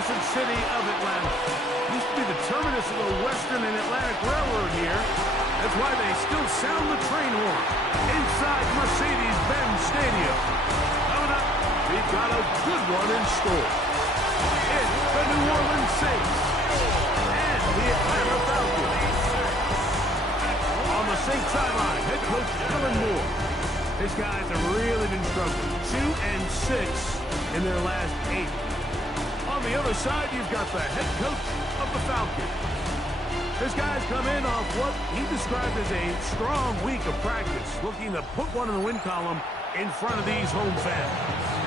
magnificent city of Atlanta. Used to be the terminus of the Western and Atlantic Railroad here. That's why they still sound the train horn inside Mercedes-Benz Stadium. Coming up, we've got a good one in store. It's the New Orleans Saints and the Atlanta Falcons. On the Saints sideline, head coach Kellen Moore. These guys have really been struggling. 2-6 in their last 8. On the other side, you've got the head coach of the Falcons. This guy's come in off what he described as a strong week of practice, looking to put one in the win column in front of these home fans.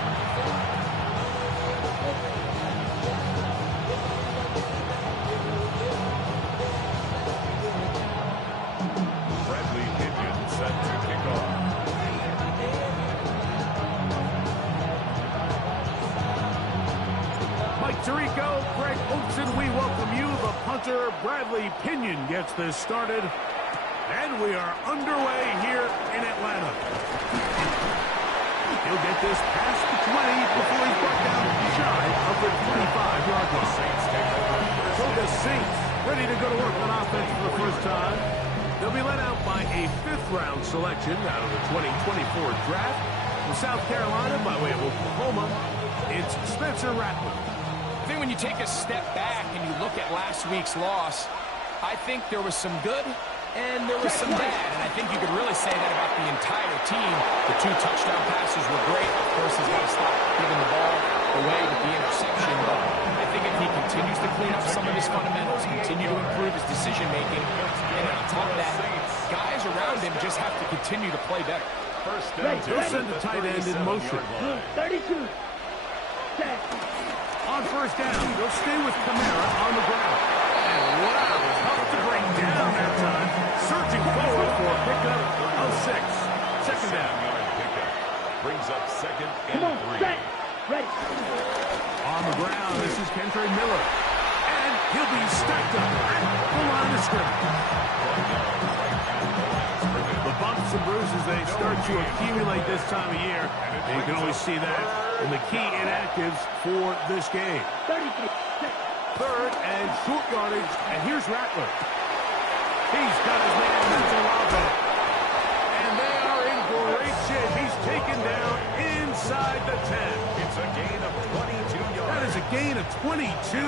Tirico, Greg Olson, we welcome you. The punter, Bradley Pinion, gets this started. And we are underway here in Atlanta. He'll get this past the 20 before he's brought down shy of the 25-yard line. So the Saints ready to go to work on offense for the first time. They'll be led out by a 5th-round selection out of the 2024 draft. From South Carolina, by way of Oklahoma, it's Spencer Rattler. I think when you take a step back and you look at last week's loss, I think there was some good and there was some bad. And I think you could really say that about the entire team. The 2 touchdown passes were great. Of course, he's got to stop giving the ball away with the interception. But I think if he continues to clean up some of his fundamentals, continue to improve his decision-making, and on top of that, guys around him just have to continue to play better. First down. He'll send the tight end in motion. 32. On first down, they'll stay with Kamara on the ground. And wow, tough to bring down that time. Searching forward for a pickup of 6. Second down. Brings up 2nd and 3. Ready. On the ground, this is Kentre Miller. And he'll be stacked up at the line of scrimmage. The bumps and bruises, they start to accumulate this time of year. And you can always see that in the key inactives for this game. 3rd and short yardage, and here's Rattler. He's got his man Mentalave. And they are in great shape. He's taken down inside the 10. It's a gain of 22 yards. That is a gain of 22,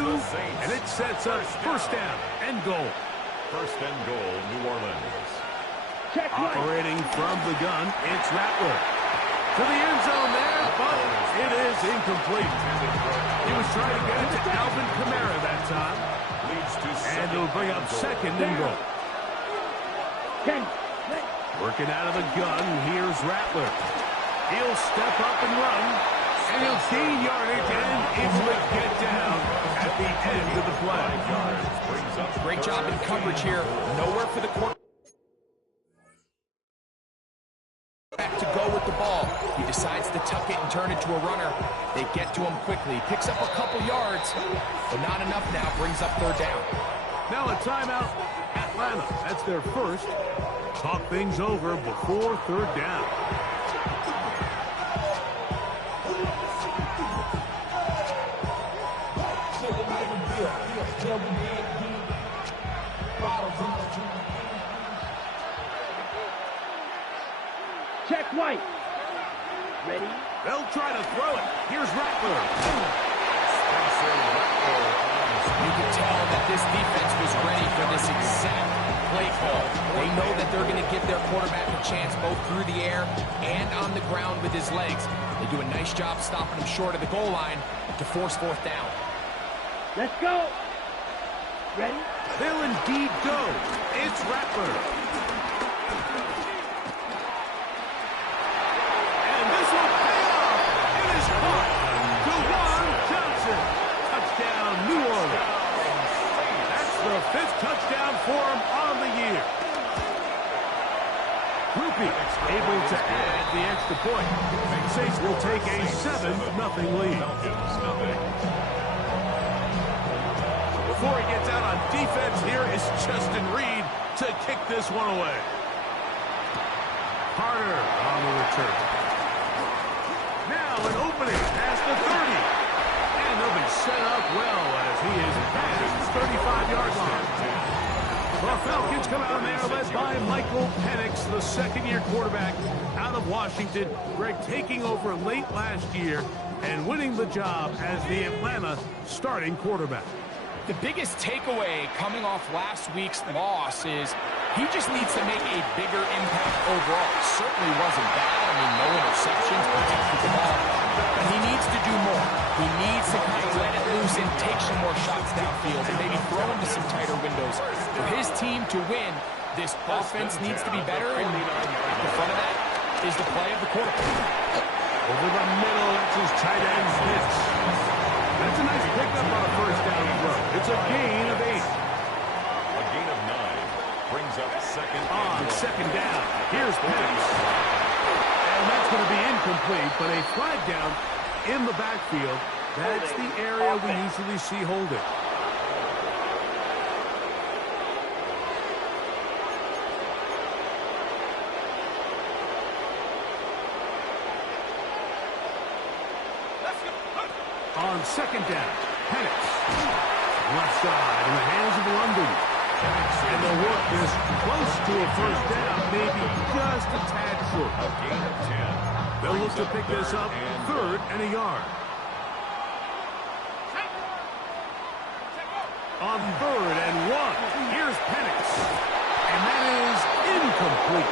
and it sets up first down and goal. First and goal, New Orleans. Operating from the gun, it's Rattler. To the end zone there, but it is incomplete. He was trying to get it to Alvin Kamara that time. And it'll bring up 2nd and goal. Working out of the gun, here's Rattler. He'll step up and run, and he'll gain yardage and easily get down at the end of the play. Great job in coverage here. Nowhere for the quarterback to go with the ball. He decides to tuck it and turn it to a runner. They get to him quickly. Picks up a couple yards, but not enough now. Brings up 3rd down. Now a timeout, Atlanta. That's their first. Talk things over before 3rd down. Check White. Ready? They'll try to throw it. Here's Rattler. You can tell that this defense was ready for this exact play call. They know that they're going to give their quarterback a chance both through the air and on the ground with his legs. They do a nice job stopping him short of the goal line to force 4th down. Let's go. Ready? They'll indeed go. It's Rattler. And this will pay off. It is caught. DeJuan Johnson. Touchdown, New Orleans. That's the 5th touchdown for him on the year. Rupi able to add the extra point. Saints will take a 7-0 lead. Before he gets out on defense, here is Justin Reed to kick this one away. Carter on the return. Now an opening past the 30. And they'll be set up well as he is past the 35-yard line. The Falcons come out there led by Michael Penix, the second-year quarterback out of Washington. Greg taking over late last year and winning the job as the Atlanta starting quarterback. The biggest takeaway coming off last week's loss is he just needs to make a bigger impact overall. It certainly wasn't bad. I mean, no interceptions, protected the ball. But he needs to do more. He needs to kind of let it loose and take some more shots downfield and maybe throw into some tighter windows. For his team to win, this offense needs to be better, and at the front of that is the play of the quarterback. Over the middle, that's his tight end pitch. That's a nice pickup on a first down throw. It's a gain of 8. A gain of 9 brings up second On and second down, here's Penix. And that's going to be incomplete, but a flag down in the backfield. That's the area we usually see holding. On second down, Penix. Left side in the hands of London. And they'll work this close to a first down, maybe just a tad short. a gain of 10. They'll look to pick this up third and a yard. On third and 1, here's Penix. And that is incomplete.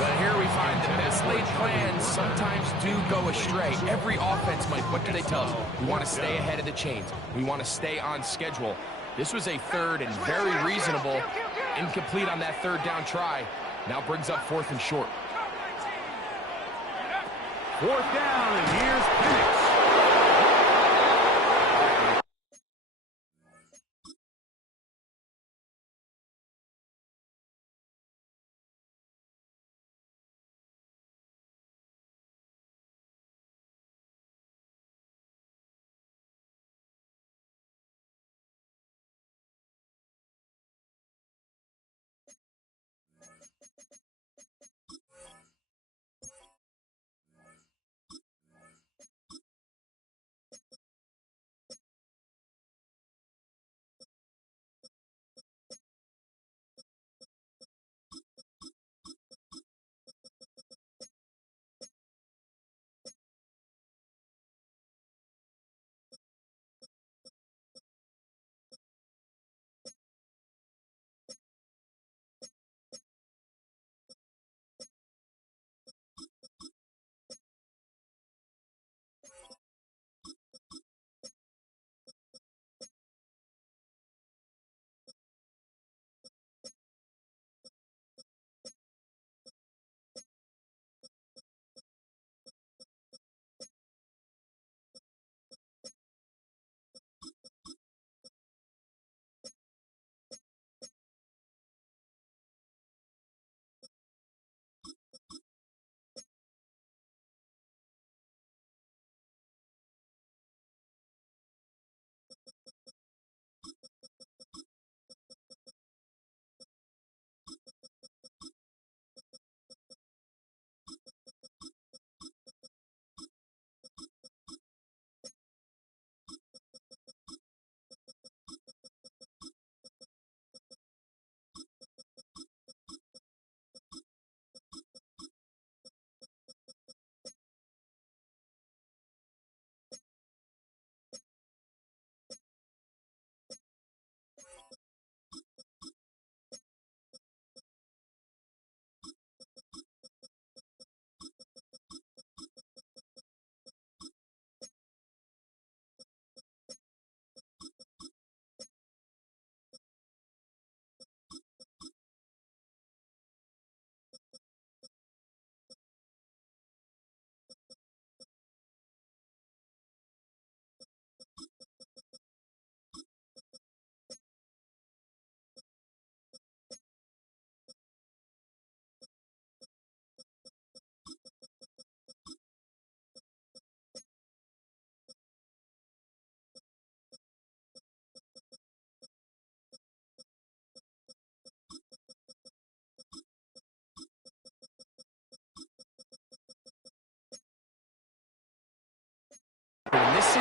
But here we find the best laid plans sometimes do go astray. Every offense, Mike, what do they tell us? We want to stay ahead of the chains. We want to stay on schedule. This was a third and very reasonable. Incomplete on that third down try. Now brings up fourth and short. Fourth down, and here's Penix.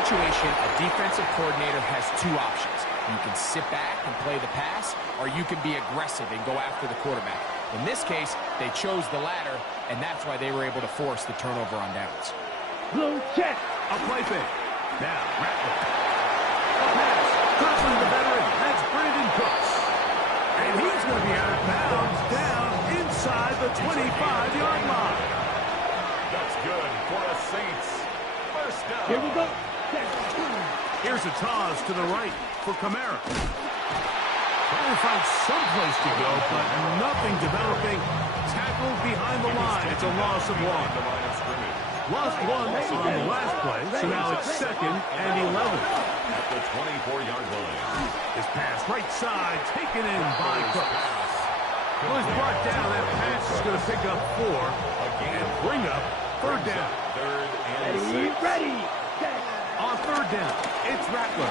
situation, a defensive coordinator has two options. You can sit back and play the pass, or you can be aggressive and go after the quarterback. In this case, they chose the latter, and that's why they were able to force the turnover on downs. Blue check. A play fake. Now, Rattler. A pass. Crossing the veteran. That's Brandon Cooks. And he's going to be out of bounds down inside the 25-yard line. That's good for the Saints. First down. Here we go. Check. Here's a toss to the right for Kamara. Trying to find some place to go, but nothing developing. Tackled behind the line. It's a loss of one. The line of scrimmage. Lost one on the last play, so now it's 2nd and 11. At the 24-yard line. His pass right side, taken in by Cooks. Was brought down. That pass is going to pick up 4 and bring up 3rd down. Third and Ready, 6. ready. Check. On 3rd down, it's Rattler.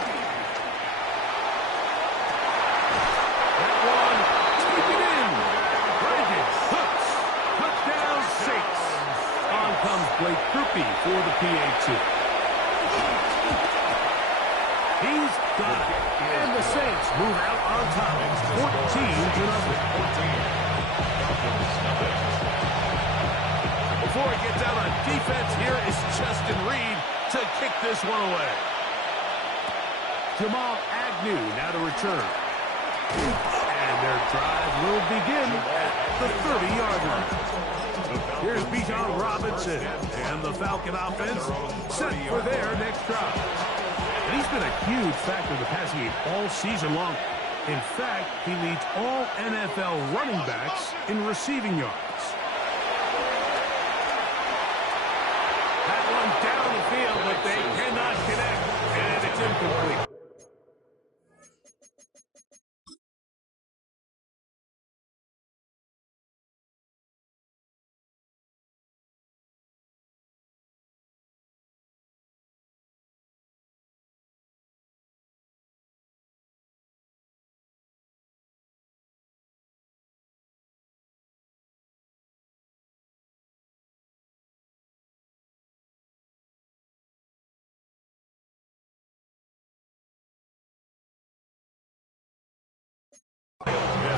That one, taken in. Brandon Cooks. Touchdown, Saints. On comes Blake Krupe for the PAT. He's got it. And the Saints move out on top. 14-0. Before he gets out on defense, here is Justin Reed to kick this one away. Jamal Agnew now to return. And their drive will begin at the 30-yard line. Here's Bijan Robinson and the Falcon offense set for their next drive. And he's been a huge factor in the passing game all season long. In fact, he leads all NFL running backs in receiving yards. That one down the field, but they cannot connect, and it's incomplete.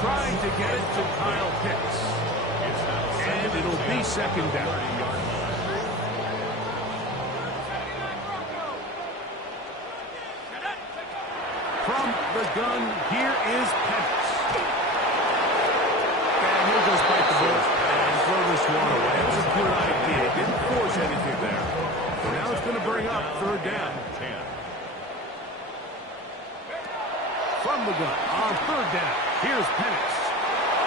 Trying to get it to Kyle Pitts. And it'll be 2nd down. From the gun, here is Pitts. And he'll just bite the bullet and throw this one away. It was a good idea. Didn't force anything there. So now it's going to bring up 3rd down. From the gun on 3rd down. Here's Penix.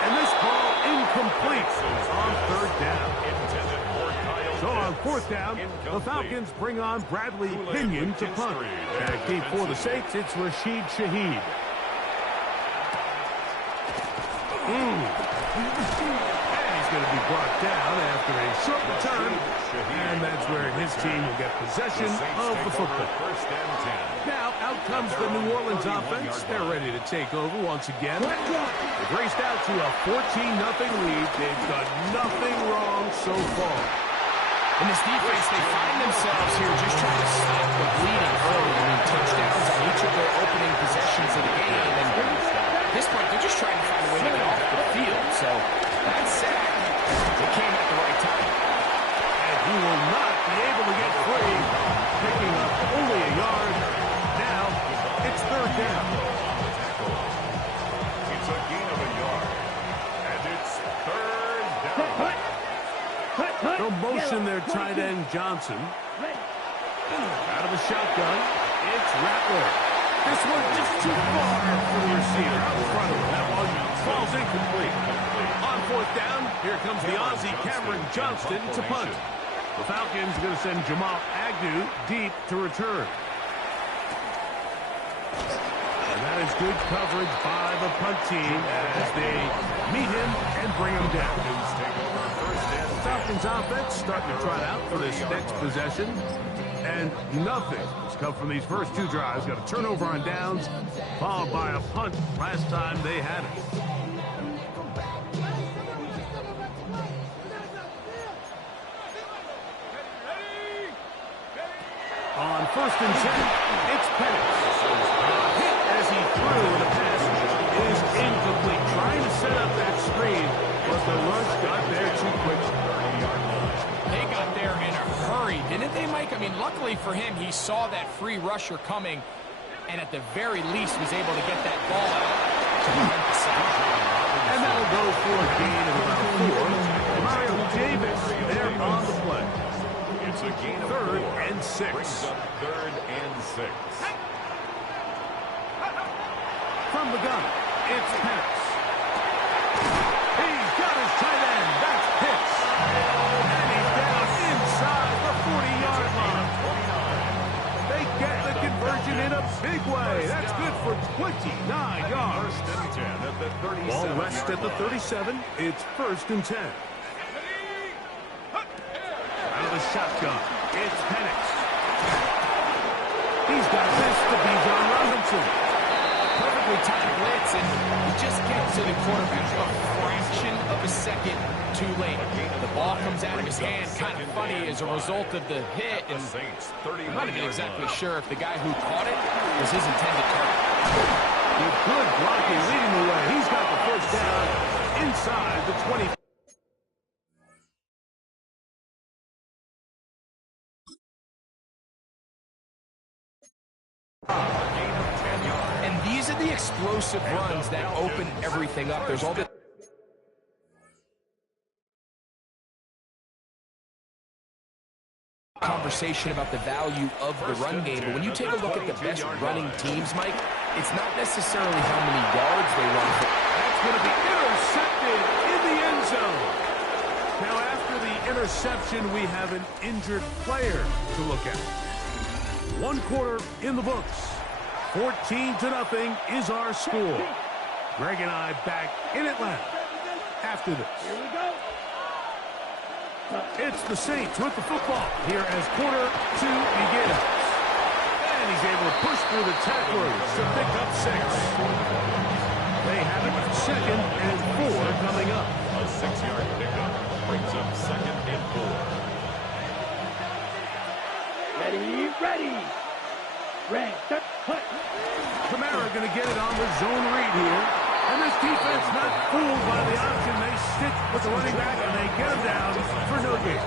And this ball incomplete on 3rd down. So on 4th down, the Falcons bring on Bradley Pinion to punt. Back deep for the Saints, it's Rashid Shaheed. And he's going to be brought down after a short return. And that's where his team will get possession of the football. Now, out comes the New Orleans offense. They're ready to take over once again. They've raced out to a 14-0 lead. They've done nothing wrong so far. In this defense, they find themselves here just trying to stop the bleeding early. I mean, touchdowns on each of their opening possessions of the game. And at this point, they're just trying to find a way to get off the field. So that sack, it came at the right time. And he will not be able to get free, picking up only a yard. Now, it's 3rd down. It's a gain of a yard. And it's 3rd down. They'll motion their tight end Johnson. Out of the shotgun, it's Rattler. This one just too far for the receiver out in front of him. That one falls incomplete. On 4th down, here comes the Aussie Cameron Johnston to punt. The Falcons are going to send Jamal Agnew deep to return. And that is good coverage by the punt team as they meet him and bring him down. Falcons offense starting to trot out for this next possession. And nothing has come from these first 2 drives. Got a turnover on downs, followed by a punt last time they had it. On first and 10. It's Penix. Hit as he threw, and the pass is incomplete. Trying to set up that screen, but the rush got there too quick. They got there in a hurry, didn't they, Mike? I mean, luckily for him, he saw that free rusher coming, and at the very least was able to get that ball out to prevent the sack. And that'll go for a gain of about 4. Mario Davis there on the play. It's a gain of 3rd 4. and 6. Brings up 3rd and 6. From the gun, it's Penix. He's got his tight end. That's Pitts. And he's down inside the 40-yard line. They get the conversion in a big way. That's good for 29 yards. 1st and 10 at the 37. Ball rests at the 37. It's 1st and 10. Out of the shotgun, it's Penix. He's got this to Bijan Robinson. Perfectly timed blitz, and he just gets to the quarterback a fraction of a second too late. The ball comes out of his hand kind of funny as a result of the hit, and I'm not even exactly sure if the guy who caught it was his intended target. With good blocking leading the way. He's got the first down inside the 20. And these are the explosive runs that open everything up. There's all the conversation about the value of the run game, but when you take a look at the best running teams, Mike, it's not necessarily how many yards they run for. That's going to be intercepted in the end zone. Now, after the interception, we have an injured player to look at. 1 quarter in the books. 14-0 is our score. Greg and I back in Atlanta after this. Here we go. It's the Saints with the football here as quarter 2 begins. And he's able to push through the tacklers to pick up 6. They have it 2nd and 4 coming up. A 6-yard pickup brings up 2nd and 4. Ready. Red, set, cut. Kamara going to get it on the zone read here. And this defense not fooled by the option. They stick with the running back, and they get him down for no gain.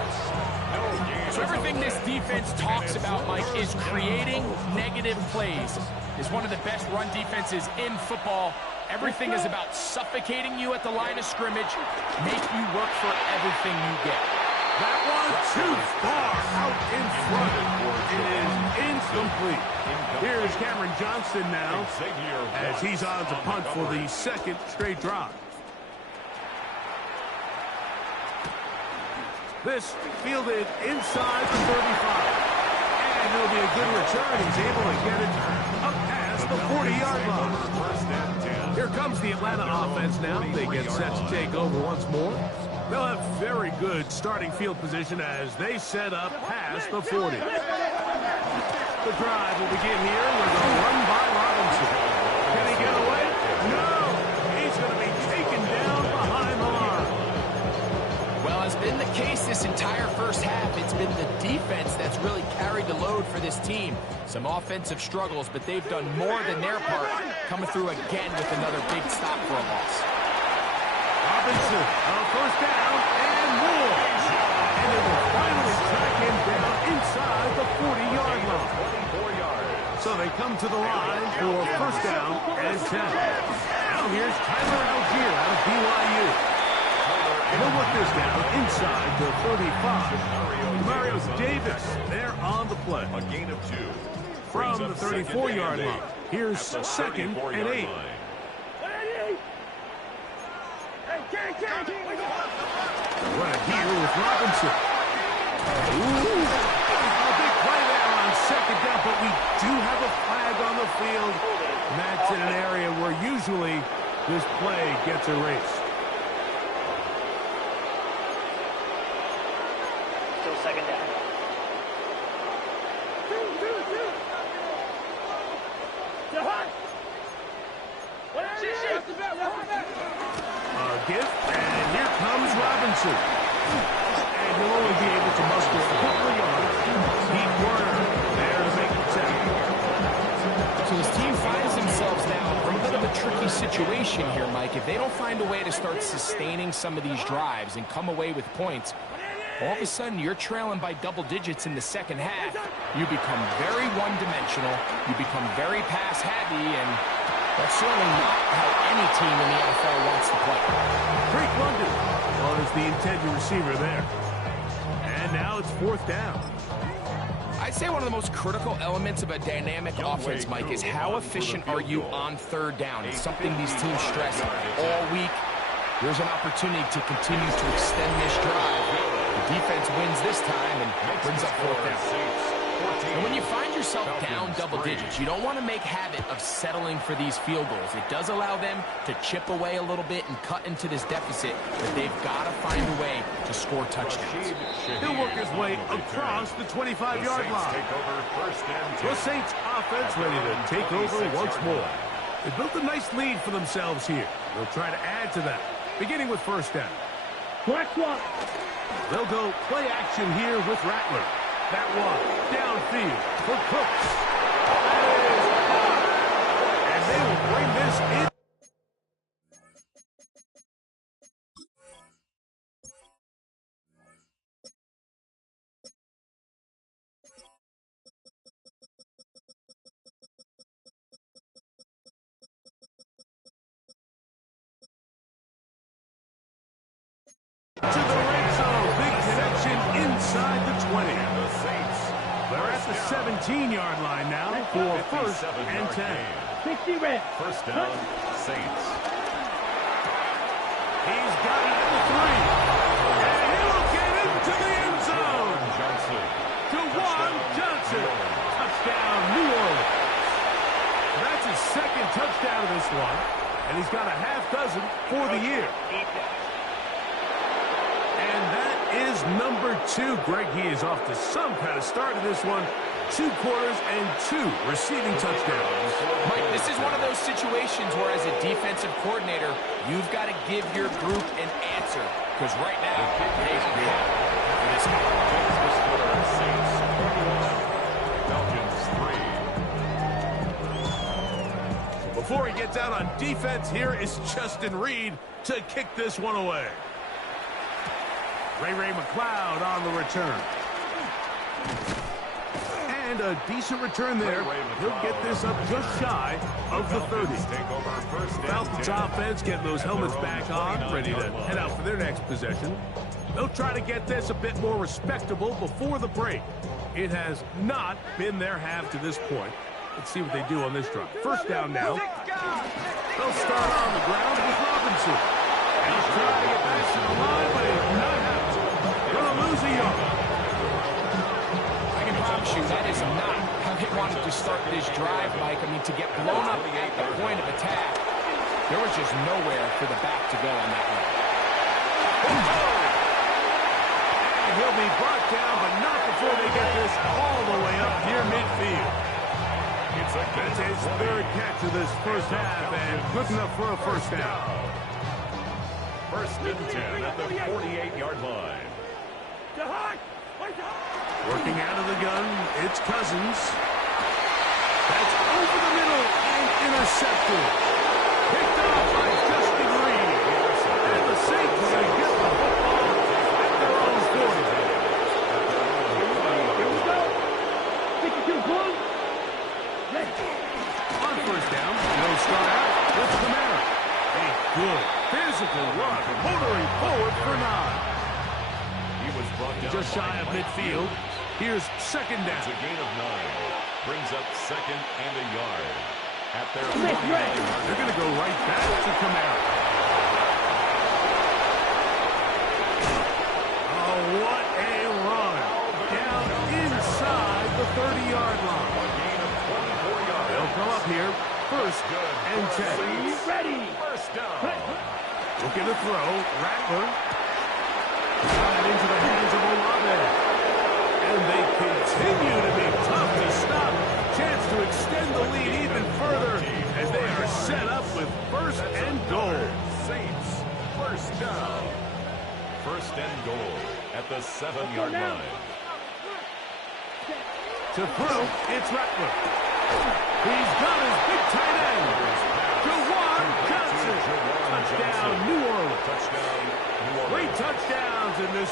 So everything this defense talks about, Mike, is creating negative plays. Is one of the best run defenses in football. Everything is about suffocating you at the line of scrimmage, make you work for everything you get. That one too far out in front. It is incomplete. Here's Cameron Johnston now as he's on to punt for the 2nd straight drive. This fielded inside the 35. And it'll be a good return. He's able to get it up past the 40-yard line. Here comes the Atlanta offense now. They get set to take over once more. They'll have very good starting field position as they set up past the 40. The drive will begin here with a run by Robinson. Can he get away? No! He's going to be taken down behind the line. Well, as been the case this entire first half, it's been the defense that's really carried the load for this team. Some offensive struggles, but they've done more than their part, coming through again with another big stop for a loss. Robinson, first down and more. And it will finally track him down inside the 40-yard line. So they come to the line for first down and 10. Now here's Tyler Algier out of BYU. And he'll work this down inside the 35. Mario Davis there on the play. A gain of 2. From the 34-yard line. Here's 2nd and 8. Right here with Robinson. Ooh, a big play there on 2nd down, but we do have a flag on the field. And that's in an area where usually this play gets erased. Still 2nd down. Gift, and here comes Robinson. And he'll only be able to muster a couple of yards. Pete Werner there to make the tricky situation here, Mike. If they don't find a way to start sustaining some of these drives and come away with points, all of a sudden you're trailing by double digits in the second half. You become very one-dimensional. You become very pass-heavy, and that's certainly not how any team in the NFL wants to play. Drake London was the intended receiver there. And now it's fourth down. I'd say one of the most critical elements of a dynamic offense, Mike, is how efficient are you on third down. It's something these teams stress all week. Here's an opportunity to continue to extend this drive. The defense wins this time and brings up fourth down. And when you find yourself down double digits, you don't want to make habit of settling for these field goals. It does allow them to chip away a little bit and cut into this deficit, but they've got to find a way to score touchdowns. He'll work his way across the 25-yard line. The Saints offense ready to take over once more. They built a nice lead for themselves here. They'll try to add to that, beginning with first down. Correct one. They'll go play action here with Rattler. That one downfield for Cooks. That is, and they will bring this in. To the red zone, big connection inside the 20. The Saints. They're at the 17-yard line now for first and 10. 60 red. First down, Saints. He's got it at the 3. And he'll get into the end zone. Johnson. Juwan Johnson. Touchdown, New Orleans. That's his second touchdown of this one. And he's got a half dozen for the year. And that is number 2. Greg, he is off to some kind of start in this one. 2 quarters and 2 receiving touchdowns. Mike, this is one of those situations where as a defensive coordinator, you've got to give your group an answer. Because right now, they don't have for this game. Saints 21, Falcons 3. Before he gets out on defense, here is Justin Reed to kick this one away. Ray McLeod on the return. And a decent return there. He'll get this up just shy of the 30. Falcons offense getting those helmets back on, ready to head out for their next possession. They'll try to get this a bit more respectable before the break. It has not been their half to this point. Let's see what they do on this drive. First down now. They'll start on the ground with Robinson. He's trying to get back to the line, but he's not out. Gonna lose a yard. I can promise you that is not how they wanted to start this drive, Mike. I mean, to get blown up at the point of attack, there was just nowhere for the back to go on that one. And he'll be brought down, but not before they get this all the way up near midfield. That's his third catch of this first half, and good enough for a first down. First and 10 at the 48-yard line. Working out of the gun, it's Cousins. That's over the middle and intercepted. Picked off by Justin Reed. And the Saints are going to get the football at their own 40. Here we go. 52 Bulls. On first down, they'll start out with Kamara. A good physical run, motoring forward for 9. He was brought down Just shy of midfield. Here's second down. It's a gain of 9. Brings up second and a yard. At their 49 They're going to go right back to Kamara. Oh, what a run. Down inside the 30-yard line. They'll come up here. First and 10. Ready. First down. Looking to throw. Rattler. Got it into the hands of Olave. And they continue to be tough to stop. Chance to extend the lead even further as they are set up with first and goal. Saints, first down. First and goal at the 7-yard line. To throw, it's Rattler. He's got his big tight end. Juwan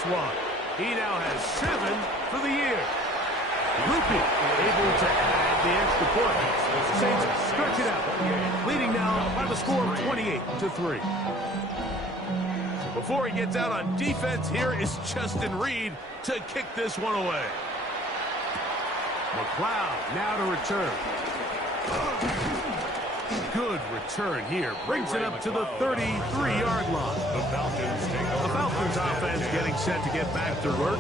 this one. He now has 7 for the year. Loopy able to add the extra point. Saints stretch it out, leading now by the score of 28-3. Before he gets out on defense, here is Justin Reed to kick this one away. McLeod now to return. Good return here. Brings it up to the 33-yard line. The Falcons offense getting set to get back to work.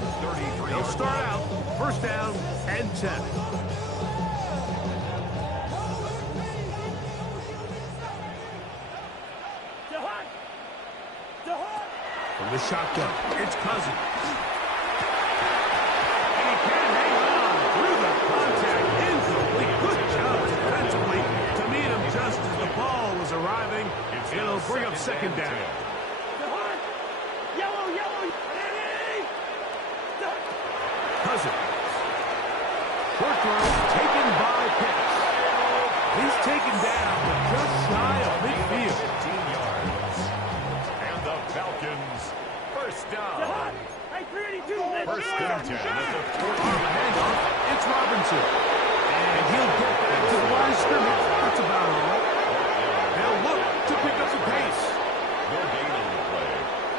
They'll start out first down and 10. From the shotgun, it's Cousins. And he can't hang on through the contact. Incomplete. Good job defensively to meet him just as the ball was arriving. It'll bring up second down. Cousins. Short throw taken by Pitts. He's taken down but just shy of midfield. 15 yards. And the Falcons first down. First and 10 at the 40. Handoff. It's Robinson. And he'll get back to the line of scrimmage. That's about all. They'll look to pick up the pace. No gain on the play.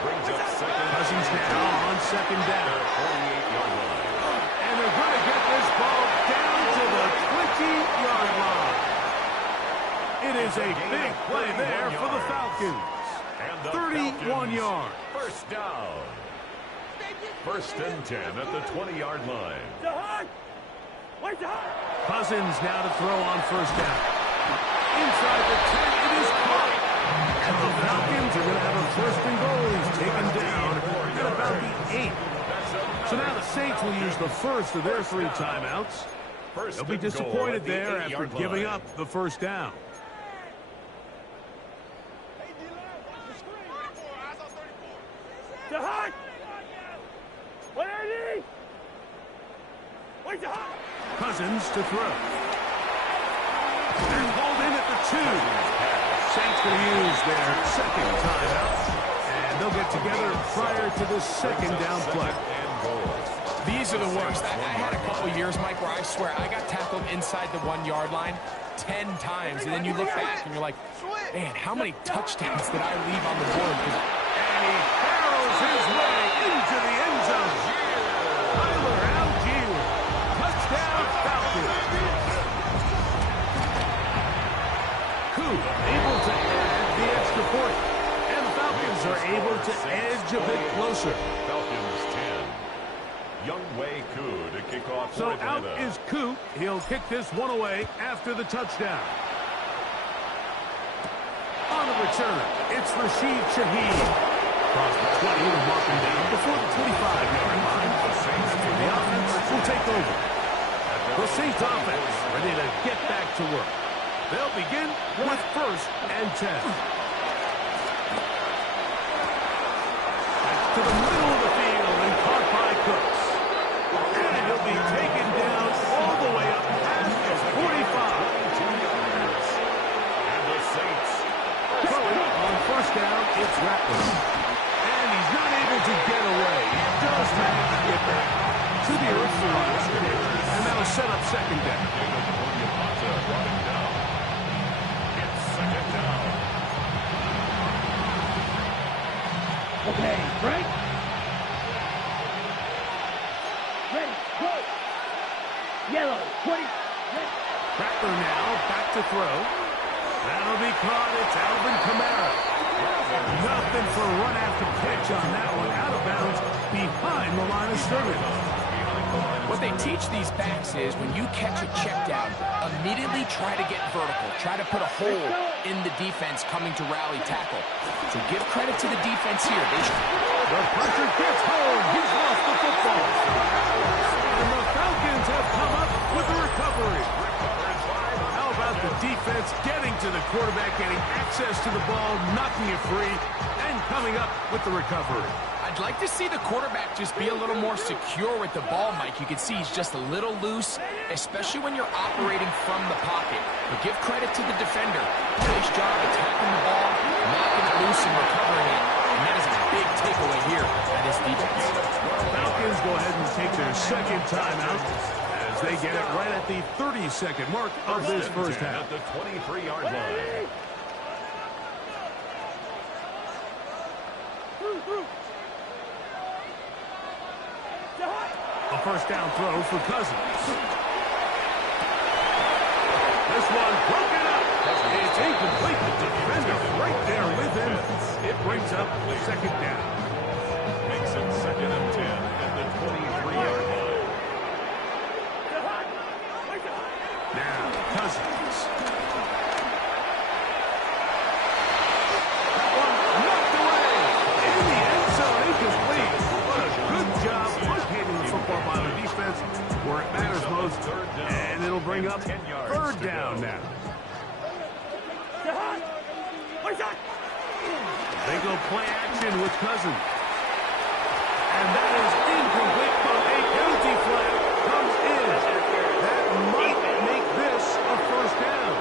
Brings up second. Cousins now on second down. 48-yard line. And they're going to get this ball down to the 20-yard line. It is a big play there for the Falcons. And the 31 yards. First down. First and 10 at the 20-yard line. Cousins now to throw on first down. Inside the 10, it is caught. And the Falcons are going to have a first and goal. He's taken down at about the 8. So now the Saints will use the first of their 3 timeouts. They'll be disappointed there after giving up the first down. Cousins to throw. They're called in at the 2. Saints going to use their second timeout. And they'll get together prior to the second down play. These are the worst. I had a couple years, Mike, where I swear I got tackled inside the 1-yard line 10 times. And then you look back and you're like, man, how many touchdowns did I leave on the board? And he barrels his way into the end zone. Tyler Algier. Touchdown Falcons. Koo able to add the extra point. And the Falcons are able to edge a bit closer. Falcons 10. Young Wei Koo to kick off. So out is Koo. He'll kick this one away after the touchdown. On the return, it's Rashid Shaheed. Across the 20 to mark him down before the 25-yard line. The offense will take over. The Saints offense ready to get back to work. They'll begin with first and 10. Back to the middle of the field and caught by Cooks. And he'll be taken down all the way up past the 45. And the Saints. On first down, it's Rattler. And he's not able to get away. He does manage to get back to the original line of scrimmage. And that'll set up second down. It's second down. Okay, right? Ready, go! Yellow, 20, ready. Rattler now back to throw. That'll be caught. It's Alvin Kamara. Nothing for a run after pitch on that one. Out of bounds behind the line of scrimmage. What they teach these backs is when you catch a check down, immediately try to get vertical. Try to put a hole in the defense coming to rally tackle. So give credit to the defense here. The pressure gets home. He's lost the football. And the Falcons have come up with the recovery. How about the defense getting to the quarterback, getting access to the ball, knocking it free, and coming up with the recovery? I'd like to see the quarterback just be a little more secure with the ball, Mike. You can see he's just a little loose, especially when you're operating from the pocket. But give credit to the defender. Nice job attacking the ball, knocking it loose and recovering it. And that is a big takeaway here. here at his defense. Falcons go ahead and take their second timeout as they get it right at the 30-second mark of this first half. At the 23-yard line. A first down throw for Cousins. This one broken up. It's incomplete. The defender right there with him. It brings up second down. Makes it 2nd and 10 at the 23-yard line. Now, Cousins. That one knocked away. In the end zone, incomplete. What a good job locating the football by the defense where it matters most. And it'll bring up third down now. They go play action with Cousins. And that is incomplete, but a penalty flag comes in. That might make this a first down.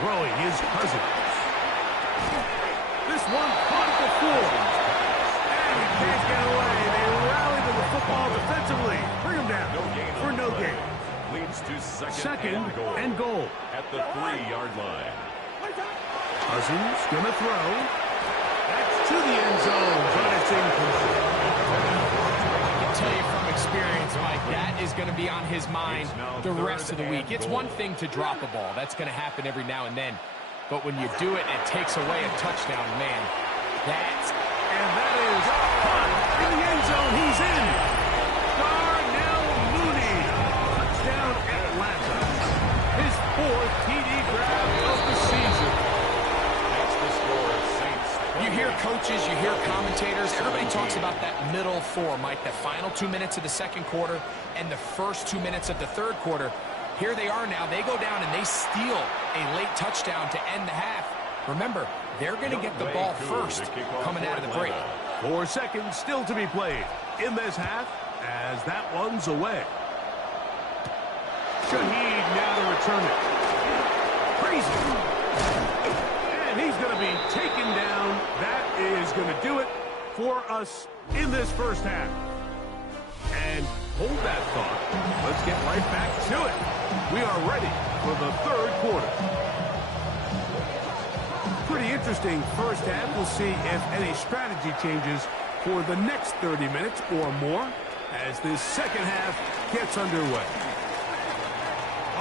Throwing is Cousins. This one caught at the 4. And he can't get away. They rally to the football defensively. Bring him down for no gain. Leads to Second and goal. At the 3-yard line. Cousins gonna throw. That's to the end zone, but it's incomplete. I can tell you from experience, Mike, that is going to be on his mind the rest of the week. It's one thing to drop a ball. That's going to happen every now and then. But when you do it and it takes away a touchdown, man, that's... And that is caught in the end zone. He's in. Darnell Mooney. Touchdown Atlanta. His 4th TD grab of the season. That's the score of Saints. You hear coaches, you hear commentators, everybody talks about that middle 4, Mike, the final 2 minutes of the second quarter and the first 2 minutes of the third quarter. Here they are now. They go down and they steal a late touchdown to end the half. Remember, they're going to get the ball first coming out of the break. 4 seconds still to be played in this half as that one's away. Shaheed now to return it. Crazy. And he's going to be taken down. That is going to do it for us in this first half. And hold that thought. Let's get right back to it. We are ready for the third quarter. Pretty interesting first half. We'll see if any strategy changes for the next 30 minutes or more as this second half gets underway.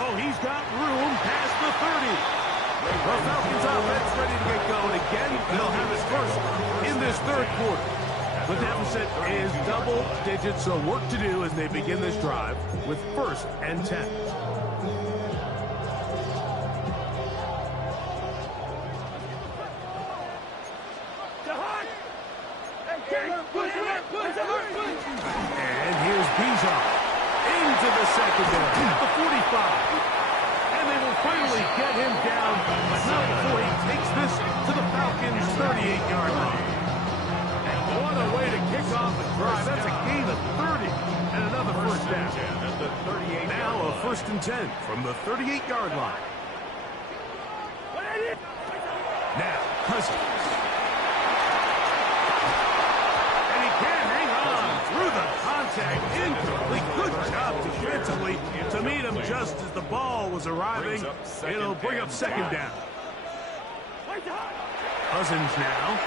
Oh, he's got room past the 30. The Falcons offense ready to get going again. They'll have it first in this third quarter. The deficit is double digits, so work to do as they begin this drive with 1st and 10. And here's Bijan into the secondary at the 45. And they will finally get him down, but not before he takes this to the Falcons' 38-yard line. And what a way to kick off a drive. That's a gain of 30 and another first down. Now a 1st and 10 from the 38-yard line. Now Cousins. And he can't hang on through the contact. Incomplete. Good job defensively to meet him just as the ball was arriving. It'll bring up second down. Cousins now.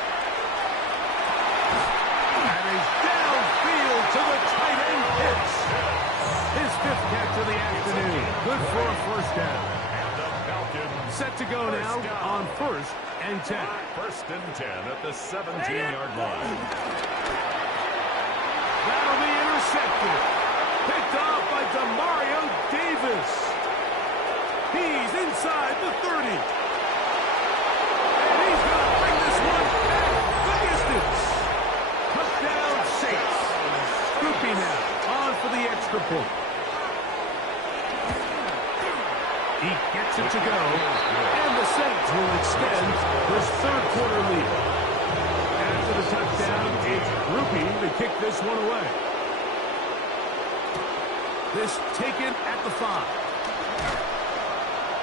And he's downfield to the tight end pitch. His 5th catch of the afternoon. Good for a first down. Set to go now on 1st and 10. 1st and 10 at the 17-yard line. That'll be intercepted. Picked off by Demario Davis. He's inside the 30. And he's going to bring this one back the distance. Touchdown Saints. Scoopy now on for the extra point. He gets it to go. And the Saints will extend this third quarter lead. After the touchdown, it's Groupie to kick this one away. This taken at the 5.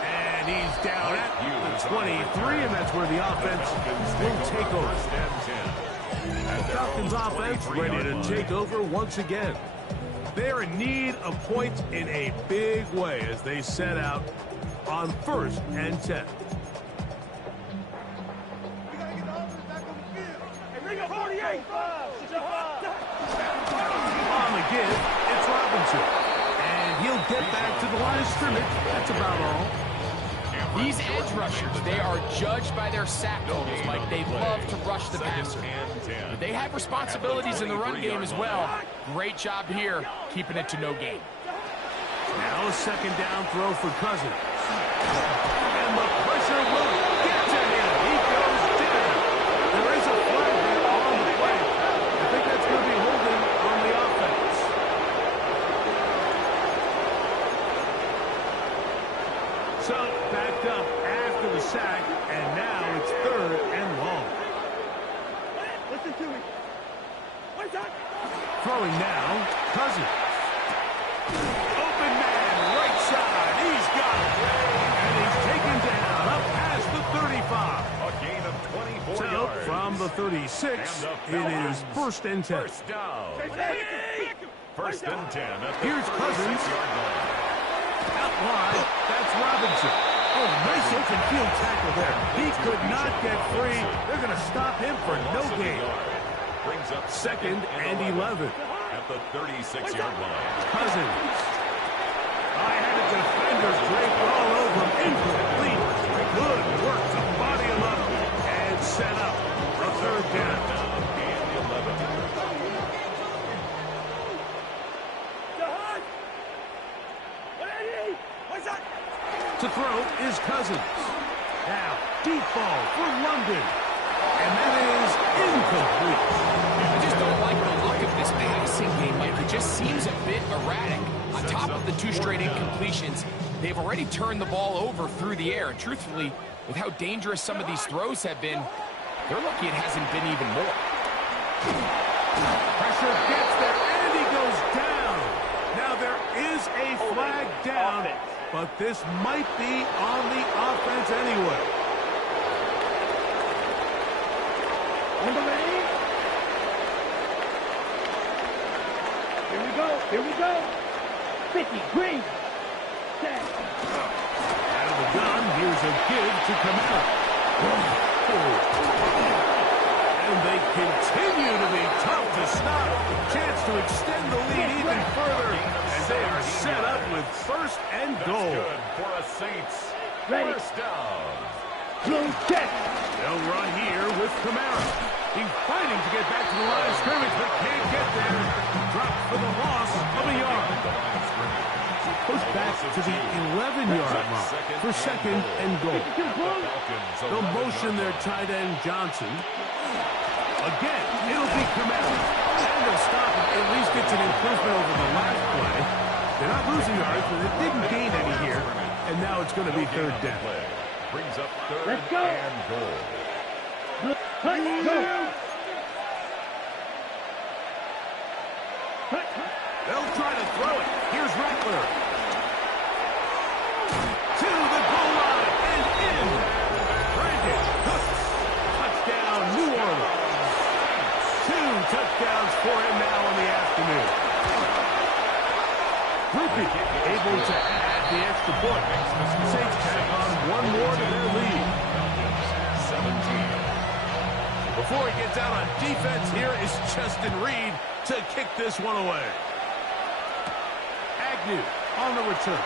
And he's down at the 23, and that's where the offense will take over. The Falcons offense ready to take over once again. They're in need of points in a big way as they set out on 1st and 10. On the give, it's Robinson. And he'll get back to the line of scrimmage. That's about all. These edge rushers, they are judged by their sack totals, Mike. They love to rush the passer. But they have responsibilities in the run game as well. Great job here, keeping it to no gain. Now a 2nd down throw for Cousins. And the pressure will get to him. He goes down. There is a flag there on the play. I think that's going to be holding on the offense. So backed up after the sack, and now it's 3rd and long. Listen to me. What's that? Throwing now, Cousins. Open man, right side. He's got it. And he's taken down up past the 35. A gain of 24 So yards. from the 36, it is 1st and 10. First down. First and 10 at the Here's Cousins. 36-yard line. Out wide, that's Robinson. Oh, nice open field tackle there. He could not get free. They're going to stop him for no gain. Brings up 2nd and 11. at the 36-yard line. Cousins. I had a defender draped all over him. Incomplete. Good work to body him up and set up a 3rd down. And 11. To throw is Cousins. Now, deep ball for London. And that is incomplete. I just don't like the look of this passing game, Mike. It just seems a bit erratic. On top of the 2 straight incompletions, they've already turned the ball over through the air. And truthfully, with how dangerous some of these throws have been, they're lucky it hasn't been even more. Pressure gets there, and he goes down. Now, there is a flag down, but this might be on the offense anyway. Number 8. Here we go. Here we go. 50. Green. 10. Out of the gun, here's a give to Kamara. And they continue to be tough to stop. Chance to extend the lead even further as they are set up with 1st and goal. Good for a Saints. Ready. First down. Blue check. They'll run here with Kamara. He's fighting to get back to the line of scrimmage, but can't get there. Dropped for the loss of a yard. Push back to the 11-yard mark for 2nd and goal. They'll motion their tight end Johnson. Again, it'll be Kamara. And they'll stop it. At least it's an improvement over the last play. They're not losing yards, but it didn't gain any here. And now it's going to be 3rd down. Brings up 3rd Let's go. and goal. Let's go. They'll try to throw it. Here's Rattler. To the goal line and in. Brandon Cooks. Touchdown, New Orleans. 2 touchdowns for him now in the afternoon. Rupi able to add the extra point. Saints tack on 1 more to their lead. 17. Before he gets out on defense, here is Justin Reed to kick this one away. Agnew on the return.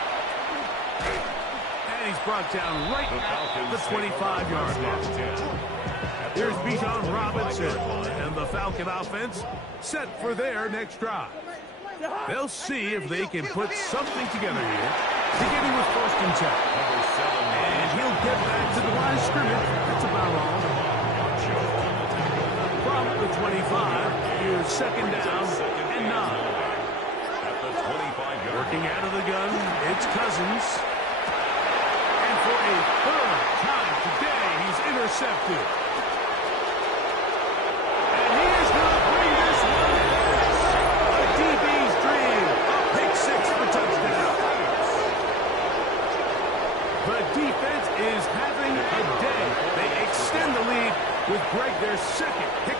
And he's brought down right at the 25-yard mark. Here's Bijan Robinson and the Falcon offense set for their next drive. They'll see if they can put something together here, beginning with 1st and 10. And he'll get back to the line of scrimmage. That's about all. From the 25, here's 2nd down and 9. At the 25-yard. Working out of the gun, it's Cousins. And for a 3rd time today, he's intercepted. And he is going to bring this one in. A DB's dream. A pick 6 for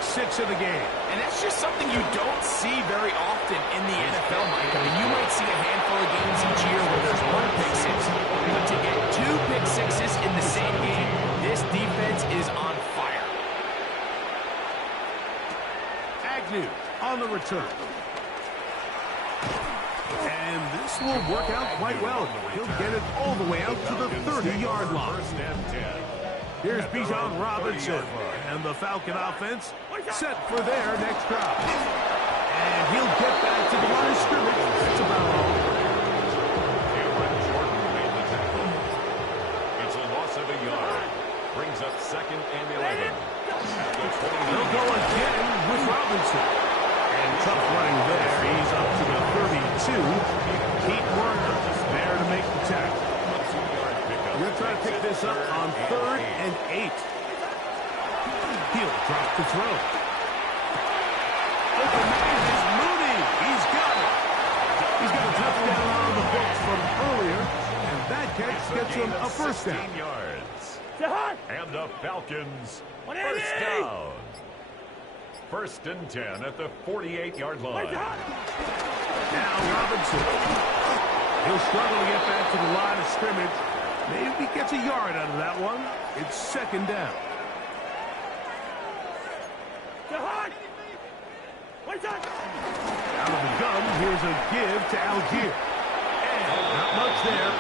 six of the game. And that's just something you don't see very often in the NFL, Mike. I mean, you might see a handful of games each year where there's one pick six. But to get two pick sixes in the same game, this defense is on fire. Agnew on the return. And this will work out quite well. He'll get it all the way out to the 30-yard line. Here's Bijan Robinson, and the Falcon offense set for their next drive. And he'll get back to the line of scrimmage. That's about all. Jordan made the tackle. It's a loss of a yard. Brings up 2nd and 11. They'll go again with Robinson. And tough running there. He's up to the 32. Pete Werner there to make the tackle. We're trying to pick this up on 3rd and 8. He'll drop the throw. Open man is Mooney. He's got it. He's got a touchdown on the books from earlier, and that catch gets him a first down. 16 yards. And the Falcons first down. 1st and 10 at the 48-yard line. Now Robinson. He'll struggle to get back to the line of scrimmage. Maybe gets a yard out of that one. It's 2nd down. Out of the gun, here's a give to Algier. And not much there.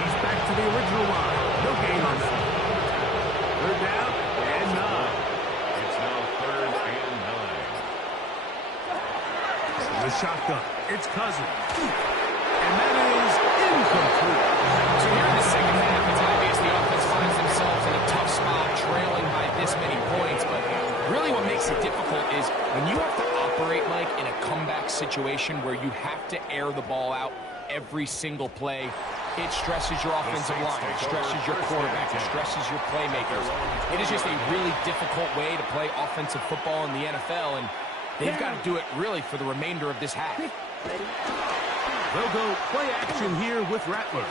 He's back to the original line. No gain on that. 3rd down and 9. It's now 3rd and 9. The shotgun. It's Cousins. And that is incomplete. So here in the second half, it's obvious the offense finds themselves in a tough spot, trailing by this many points. But really what makes it difficult is when you have to operate, Mike, in a comeback situation where you have to air the ball out every single play, it stresses your offensive line, it stresses your quarterback, it stresses your playmakers. It is just a really difficult way to play offensive football in the NFL, and they've got to do it really for the remainder of this half. They'll go play action here with Rattler.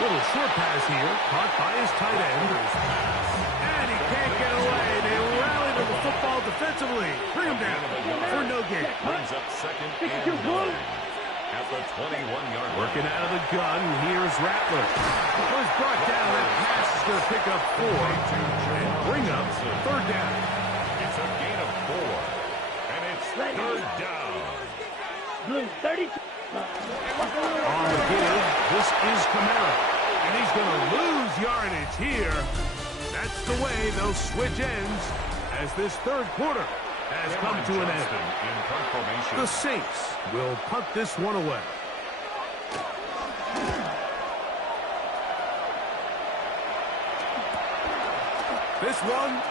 Little short pass here, caught by his tight end. And he can't get away. They rally to the football defensively. Bring him down for no gain. Brings up 2nd and 9 at the 21-yard line. Working out of the gun, here's Rattler. Was brought down. That pass is going to pick up 4 and bring up 3rd down. It's a gain of 4, and it's 3rd down. Blue 32. On the give, this is Kamara. And he's going to lose yardage here. That's the way they'll switch ends as this 3rd quarter has come to an end. The Saints will punt this one away. This one,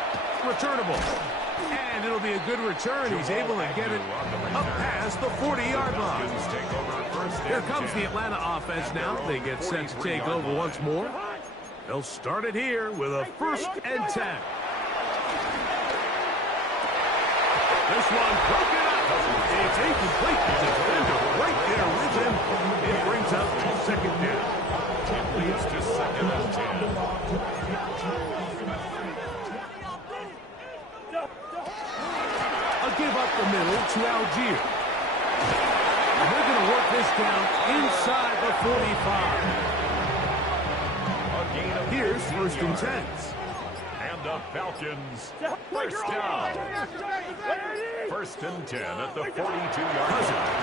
returnable. And it'll be a good return. He's able to get it up past the 40-yard line. Here comes the Atlanta offense now. They get set to take over once more. They'll start it here with a 1st and 10. This one broken up. It's incomplete. The defender right there with him. It brings up 2nd down. It leads to 2nd and 10. A give up the middle to Algier. And they're going to work this down inside the 45. Here's 1st and 10. And the Falcons first down. 1st and 10 at the 42-yard line.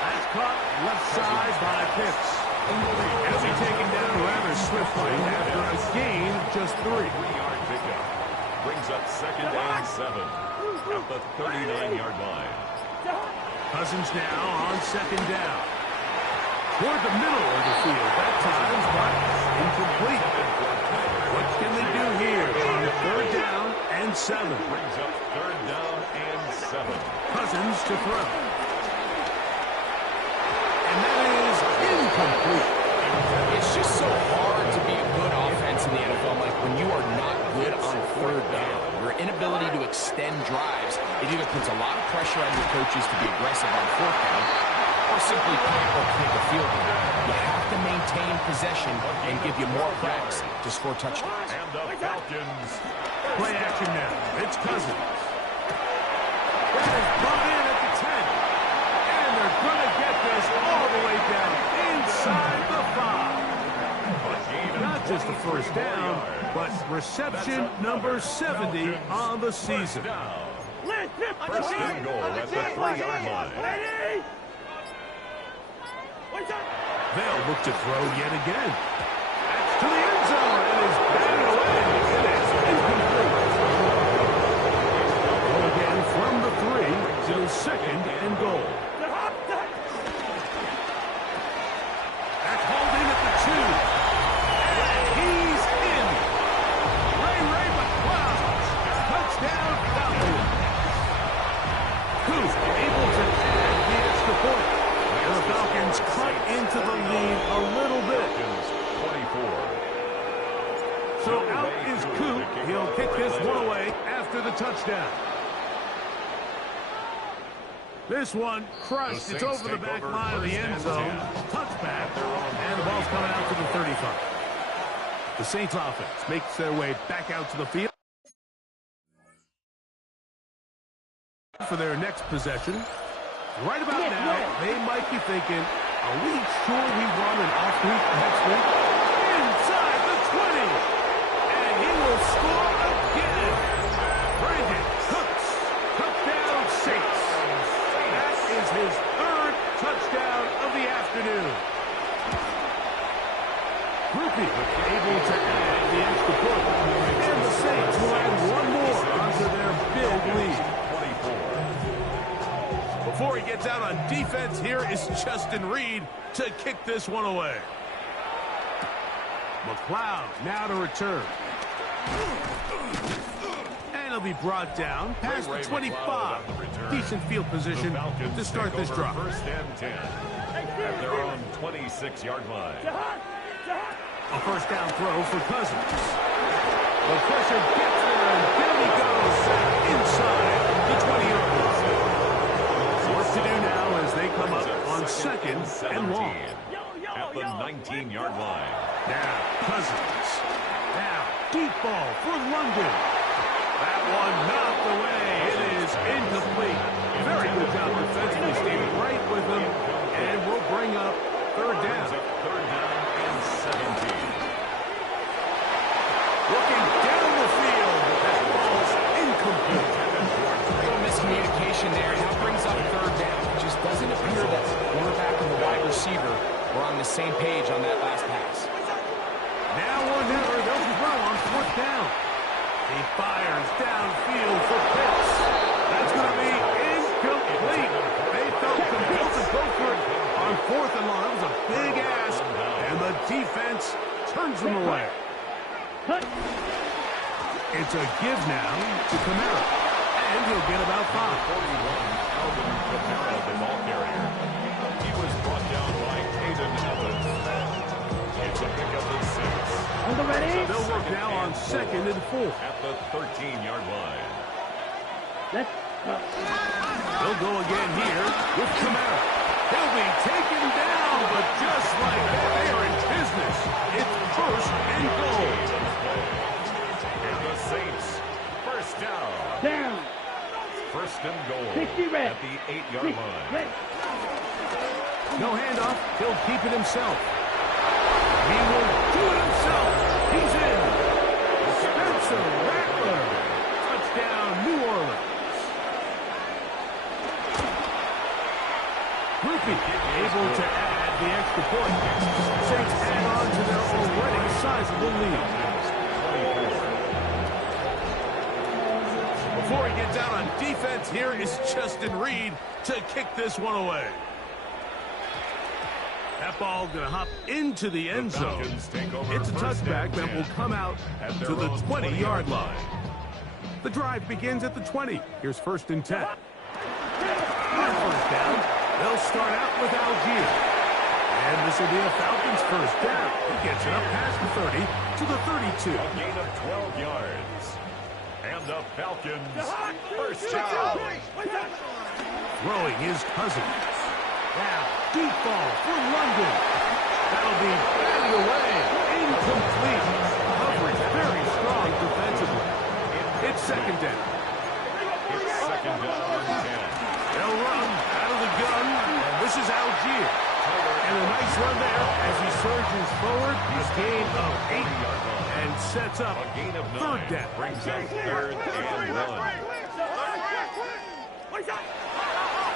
That's caught left side by Pitts. He'll be taken down rather swiftly after a gain of just 3. 3-yard pickup. Brings up 2nd and 7 at the 39-yard line. Cousins now on 2nd down. Toward the middle of the field that time, but incomplete. What can they do here on 3rd down and 7? Brings up 3rd down and 7. Cousins to throw. And that is incomplete. It's just so hard to be a good offense in the NFL, Mike, when you are not good on 3rd down. Your inability to extend drives, it either puts a lot of pressure on your coaches to be aggressive on 4th down, or simply punt or kick a field goal. You have to maintain possession and give you more cracks to score touchdowns. And the Falcons play action now. It's Cousins. That is brought in at the 10. And they're going to get this all the way down inside the 5. Not just the first down, but reception number 70 on the season. First and goal at the 3-yard line. They'll look to throw yet again. That's to the end zone. It is batted away. It is incomplete. Go again from the 3 to second and goal. That's hauled in at the 2. And he's in. Ray McCloud. Touchdown Falcons. Coos able to add the extra point. And the Falcons cut into the lead a little bit. 24. So out is Coop. He'll kick this one away after the touchdown. This one crushed. It's over the back line of the end zone. Touchback. And the ball's coming out to the 35. The Saints offense makes their way back out to the field for their next possession. Right about now, they might be thinking, are we sure we won an off week next week? Inside the 20. And he will score again. Brandon Cooks. Touchdown Saints. That is his 3rd touchdown of the afternoon. Groupie able to add the extra point. And the Saints will add one more onto their big lead. Before he gets out on defense, here is Justin Reed to kick this one away. McLeod now to return. And he'll be brought down past the 25. Decent field position to start this drive. First and 10 at their own 26-yard line. A first down throw for Cousins. The pressure gets there, and down he goes inside the 20-yard line. Work to do now as they come up on second and long. At the 19-yard line. Now, Cousins. Now, deep ball for London. That one knocked away. It is incomplete. Very good job defensively, staying right with him. And we'll bring up third down. Third down and 17. Looking down the field. That ball's incomplete. A little miscommunication there. Now brings up third down. It just doesn't appear that the quarterback and the wide receiver were on the same page on that last pass. Now or never, they'll throw on 4th down. He fires downfield for Pitts. That's going to be incomplete. They felt compelled to go for it on 4th and long. That was a big ask, and the defense turns them away. It's a give now to Kamara, and he'll get about 5. 41, Alvin Kamara, the ball carrier. He was brought down by Caden Evans. It's a pickup of 6. They'll work now on second and 4. At the 13-yard line. They'll go again here with Kamara. He'll be taken down, but just like that, they are in business. It's first and goal. And the Saints, first down. First and goal at the 8-yard line. No handoff. He'll keep it himself. He will do it himself. He's in. Spencer Rattler. Touchdown, New Orleans. Groupie able to add the extra point. Saints add on to their already sizable lead. Before he gets out on defense, here is Justin Reed to kick this one away. That ball going to hop into the end zone. It's a touchback that will come out to the 20-yard line. The drive begins at the 20. Here's first and 10. On first down, they'll start out with Algier. And this will be a Falcons first down. He gets it up past the 30 to the 32. A gain of 12 yards. And the Falcons first down. Throwing his Cousins. Now, deep ball for London. That'll be batted away. Incomplete. Coverage very strong defensively. It's second down. It's second down and 10. They'll run out of the gun, and this is Algier. And a nice run there as he surges forward. A gain of 8 and sets up A gain of 9. third down. Brings up third and 1.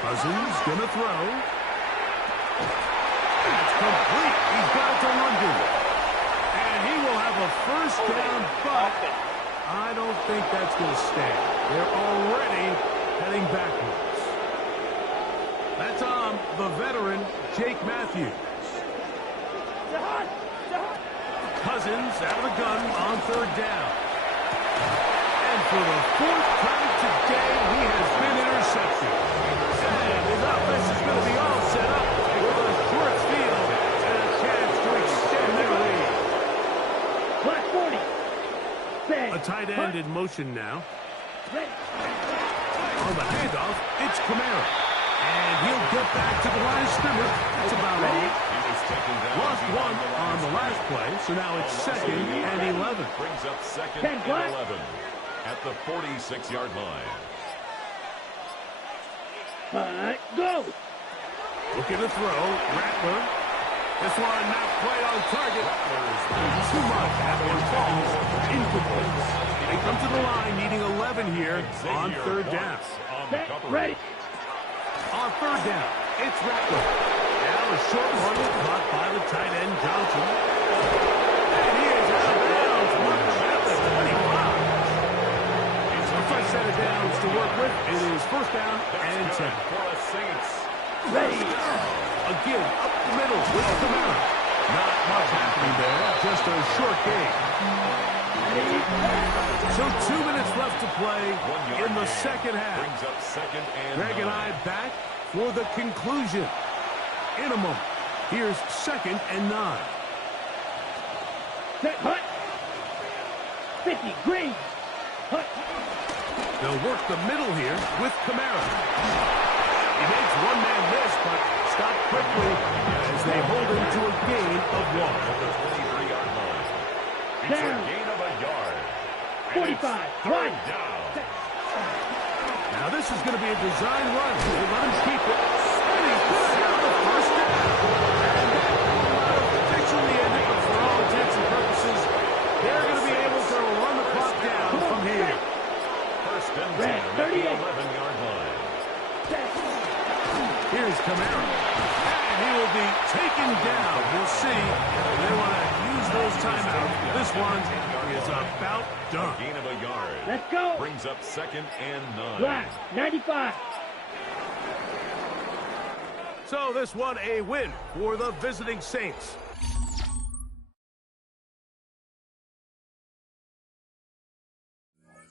Cousins gonna throw. That's complete. He's got it to London. And he will have a first down, but I don't think that's going to stand. They're already heading backwards. That's on the veteran, Jake Matthews. Cousins out of the gun on third down. And for the fourth time today, he has been intercepted. And his offense is going to be all set up with a short field and a chance to extend their lead. Black 40. A tight end in motion now. On the handoff, it's Kamara. And he'll get back to the line of scrimmage. That's about all. Lost one on the last play, so now it's second and 11. Brings up second and 11 at the 46-yard line. Go! Looking to throw. Rattler. This one not quite on target. Too much. That one falls. Incomplete. They come to the line needing 11 here on third down. Ready. On third down, it's Rattler. Now a short one caught by the tight end, Johnson. And he is out of bounds. Working at the 25. The first set of downs to work with. It is first down and 10. For the Saints. Ready. Again, up the middle with Kamara. Not much happening there. Just a short game. So 2 minutes left to play in the second half. Brings up second and Greg and I back for the conclusion. In a moment, here's second and 9. Set, hut. 50, green. Hut. They'll work the middle here with Kamara. He makes one man miss, but stopped quickly as they hold him to a gain of 1. at the 23-yard line. It's a gain of a yard. 45, Third down. Now this is going to be a design run. They let him keep it. And he's going to have the first down. And that officially ended, but for all intents and purposes, they're going to be able to run the clock down from here. First and 10 at the 11-yard line. Here's Kamara. And he will be taken down. We'll see. They want to use those timeouts. This one is about done. Gain of a yard. Let's go. Brings up second and 9. Black, 95. So this one a win for the visiting Saints.